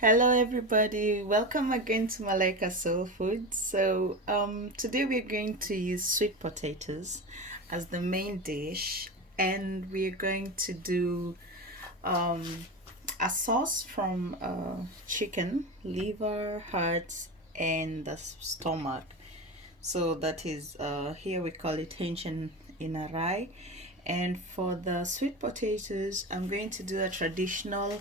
Hello everybody, welcome again to Malaika Soul Food. Today we're going to use sweet potatoes as the main dish, and we're going to do um, a sauce from chicken, liver, hearts, and the stomach. So that is here we call it tension in a rye. And for the sweet potatoes, I'm going to do a traditional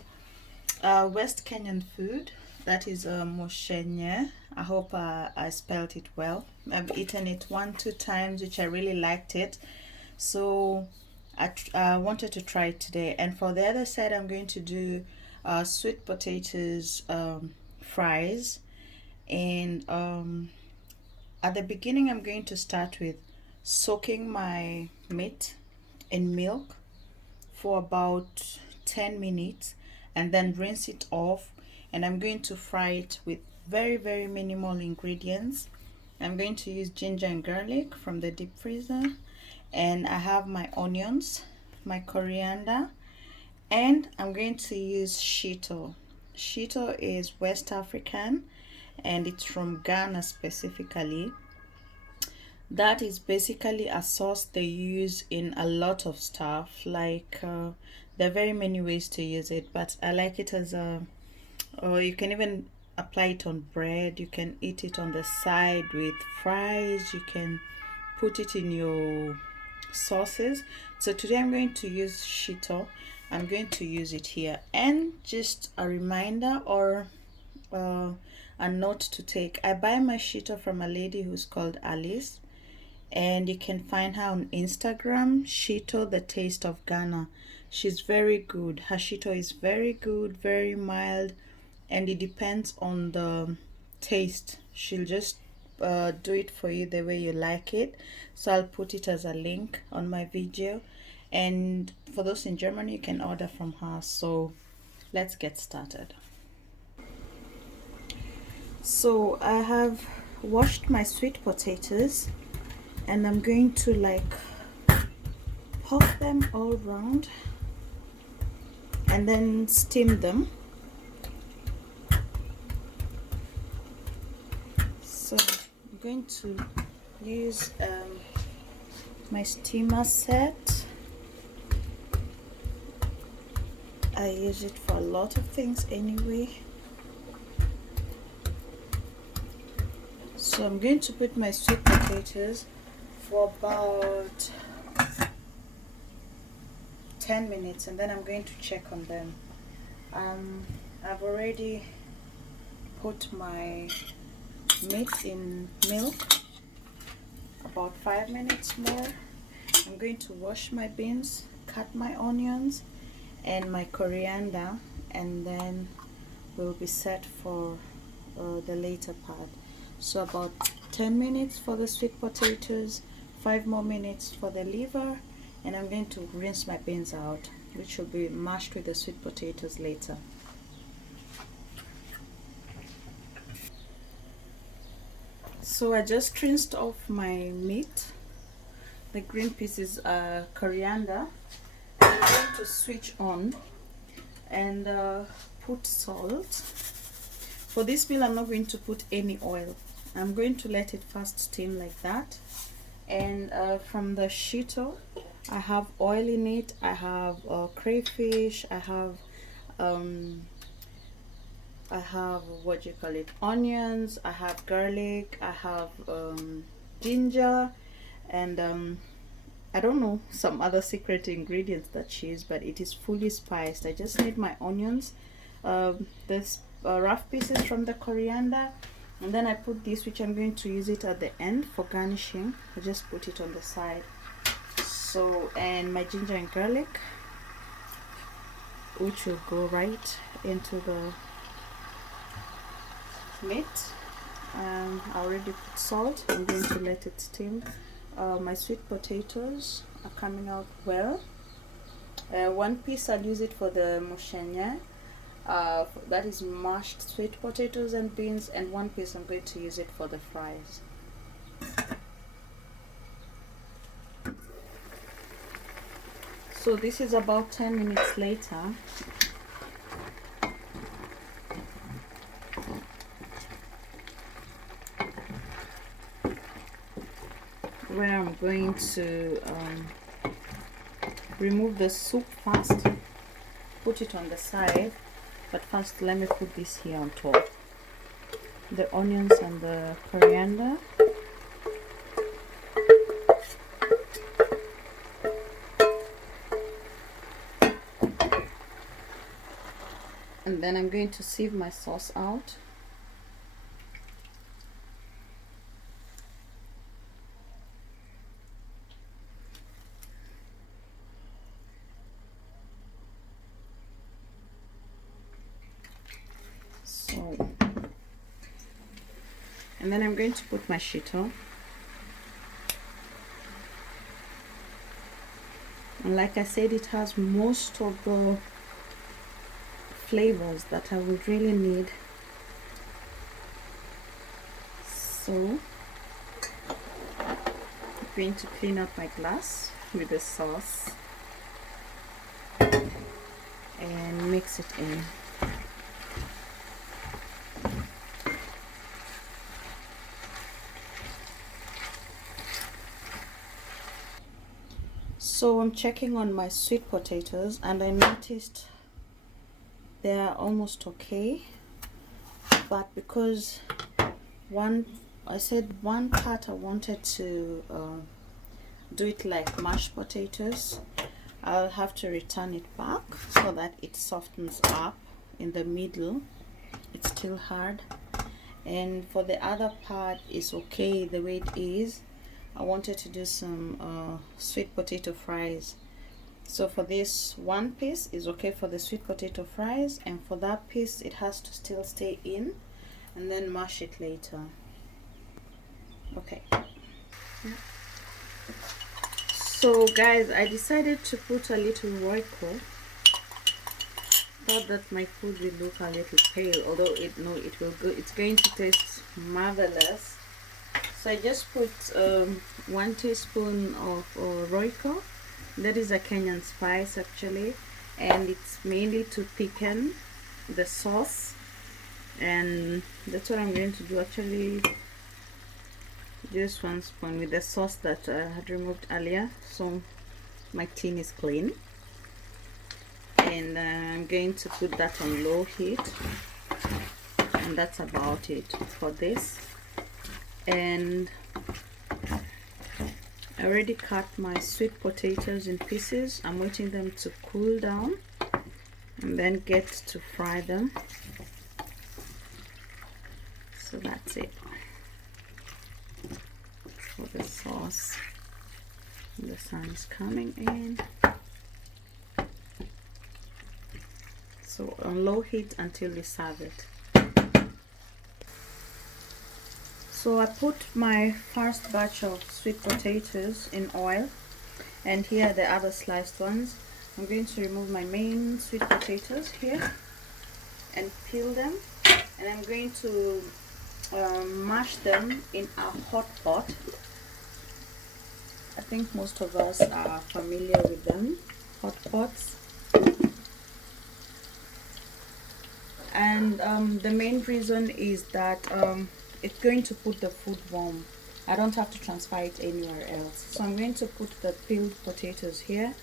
West Kenyan food. That is Omushenye. I hope I spelled it well. I've eaten it two times, which I really liked it. So I wanted to try it today. And for the other side, I'm going to do sweet potatoes fries. And at the beginning, I'm going to start with soaking my meat in milk for about 10 minutes and then rinse it off, and I'm going to fry it with very minimal ingredients. I'm going to use ginger and garlic from the deep freezer, and I have my onions, my coriander, and I'm going to use shito. Shito is West African and it's from Ghana specifically. That is basically a sauce they use in a lot of stuff. There are very many ways to use it, but I like it as a, or you can even apply it on bread. You can eat it on the side with fries. You can put it in your sauces. So today I'm going to use shito. I'm going to use it here. And just a reminder or a note to take, I buy my shito from a lady who's called Alice, and you can find her on Instagram, Shito the Taste of Ghana. She's very good. Her shito is very good, very mild, and it depends on the taste. She'll just do it for you the way you like it. So I'll put it as a link on my video, and for those in Germany, you can order from her. So let's get started. So I have washed my sweet potatoes, and I'm going to pop them all around and then steam them. So I'm going to use my steamer set. I use it for a lot of things anyway. So I'm going to put my sweet potatoes for about 10 minutes, and then I'm going to check on them. I've already put my meat in milk about 5 minutes more. I'm going to wash my beans, cut my onions and my coriander, and then we'll be set for the later part. So about 10 minutes for the sweet potatoes, 5 more minutes for the liver, and I'm going to rinse my beans out, which will be mashed with the sweet potatoes later. So I just rinsed off my meat. The green pieces are coriander. I'm going to switch on and put salt. For this meal, I'm not going to put any oil. I'm going to let it first steam like that. And from the shito, I have oil in it. I have crayfish. I have what do you call it? Onions. I have garlic. I have ginger, and I don't know some other secret ingredients that she used, but it is fully spiced. I just need my onions, this rough pieces from the coriander, and then I put this, which I'm going to use it at the end for garnishing. I just put it on the side. So, and my ginger and garlic, which will go right into the meat. I already put salt. I'm going to let it steam. My sweet potatoes are coming out well. One piece I'll use it for the Omushenye. That is mashed sweet potatoes and beans, and one piece I'm going to use it for the fries. So this is about 10 minutes later. where I'm going to remove the soup first, put it on the side, but first let me put this here on top, the onions and the coriander. And then I'm going to sieve my sauce out. So, and then I'm going to put my shito. And like I said, it has most of the flavors that I would really need. So I'm going to clean up my glass with the sauce and mix it in. So I'm checking on my sweet potatoes and I noticed they are almost okay, but because I said one part I wanted to do it like mashed potatoes, I'll have to return it back so that it softens up in the middle. It's still hard, and for the other part is okay the way it is. I wanted to do some sweet potato fries. So for this one piece is okay for the sweet potato fries, and for that piece it has to still stay in and then mash it later. Okay. So guys, I decided to put a little Royco. Thought that my food will look a little pale, although it will go. It's going to taste marvelous. So I just put 1 teaspoon of Royco. That is a Kenyan spice actually, and it's mainly to thicken the sauce, and that's what I'm going to do. Actually, just 1 spoon with the sauce that I had removed earlier, so my tin is clean. And I'm going to put that on low heat, and that's about it for this. And I already cut my sweet potatoes in pieces. I'm waiting them to cool down and then get to fry them. So that's it for the sauce. The sun is coming in. So on low heat until you serve it. So I put my first batch of sweet potatoes in oil, and here are the other sliced ones. I'm going to remove my main sweet potatoes here and peel them, and I'm going to mash them in a hot pot. I think most of us are familiar with them, hot pots. And the main reason is that it's going to put the food warm. I don't have to transfer it anywhere else. So I'm going to put the peeled potatoes here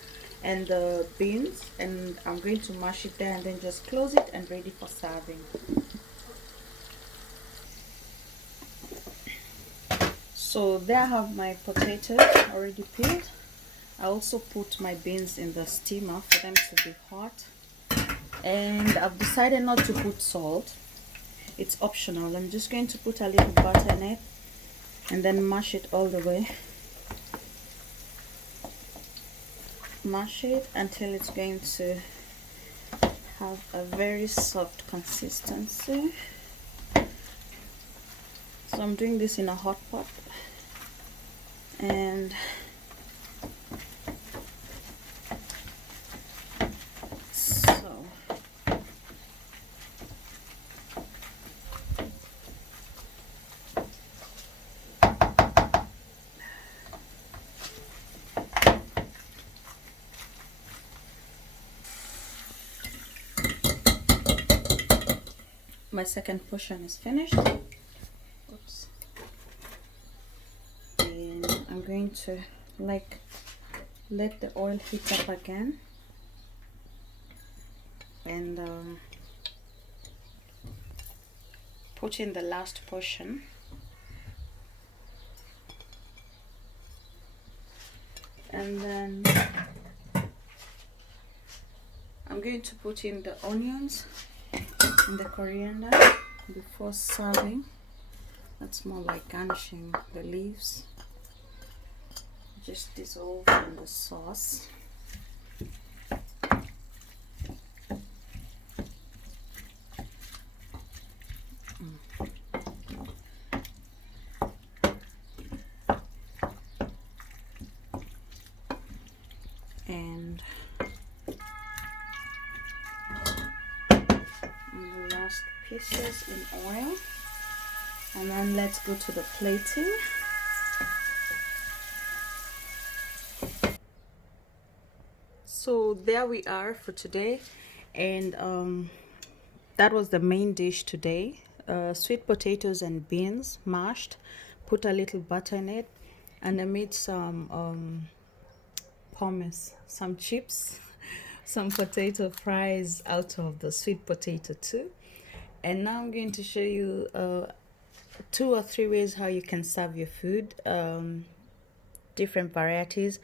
and the beans, and I'm going to mash it there and then just close it and ready for serving. So there I have my potatoes already peeled. I also put my beans in the steamer for them to be hot. And I've decided not to put salt. It's optional. I'm just going to put a little butter in it and then mash it all the way. Mash it until it's going to have a very soft consistency. So I'm doing this in a hot pot, and my second portion is finished. Oops. And I'm going to like let the oil heat up again, and put in the last portion. And then I'm going to put in the onions and the coriander before serving. That's more like garnishing the leaves. Just dissolve in the sauce. And the last pieces in oil. And then let's go to the plating. So there we are for today, and that was the main dish today. Sweet potatoes and beans mashed, put a little butter in it, and I made some pommes, some chips, some potato fries out of the sweet potato too. And now I'm going to show you 2 or 3 ways how you can serve your food, different varieties.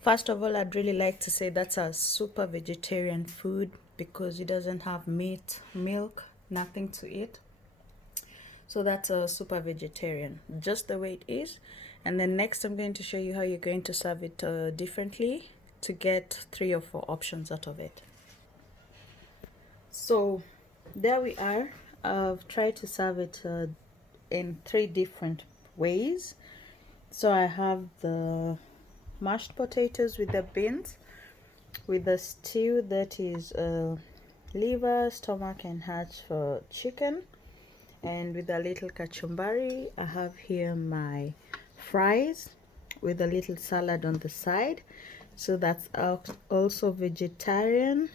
First of all, I'd really like to say that's a super vegetarian food because it doesn't have meat, milk, nothing to it. So that's a super vegetarian, just the way it is. And then next I'm going to show you how you're going to serve it differently to get 3 or 4 options out of it. So there we are. I've tried to serve it in 3 different ways. So I have the mashed potatoes with the beans, with the stew that is liver, stomach and heart for chicken, and with a little kachumbari. I have here my fries with a little salad on the side, so that's also vegetarian,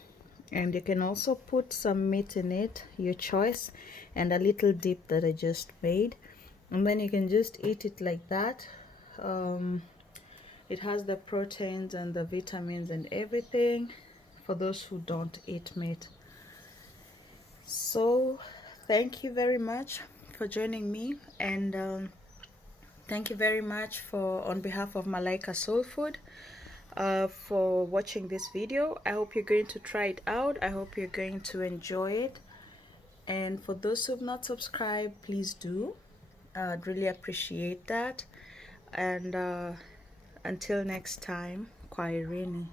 and you can also put some meat in it, your choice, and a little dip that I just made, and then you can just eat it like that. It has the proteins and the vitamins and everything for those who don't eat meat. So thank you very much for joining me, and thank you very much for on behalf of Malaika Soul Food for watching this video. I hope you're going to try it out. I hope you're going to enjoy it, and for those who've not subscribed, please do. I'd really appreciate that. And until next time, Kwaheri.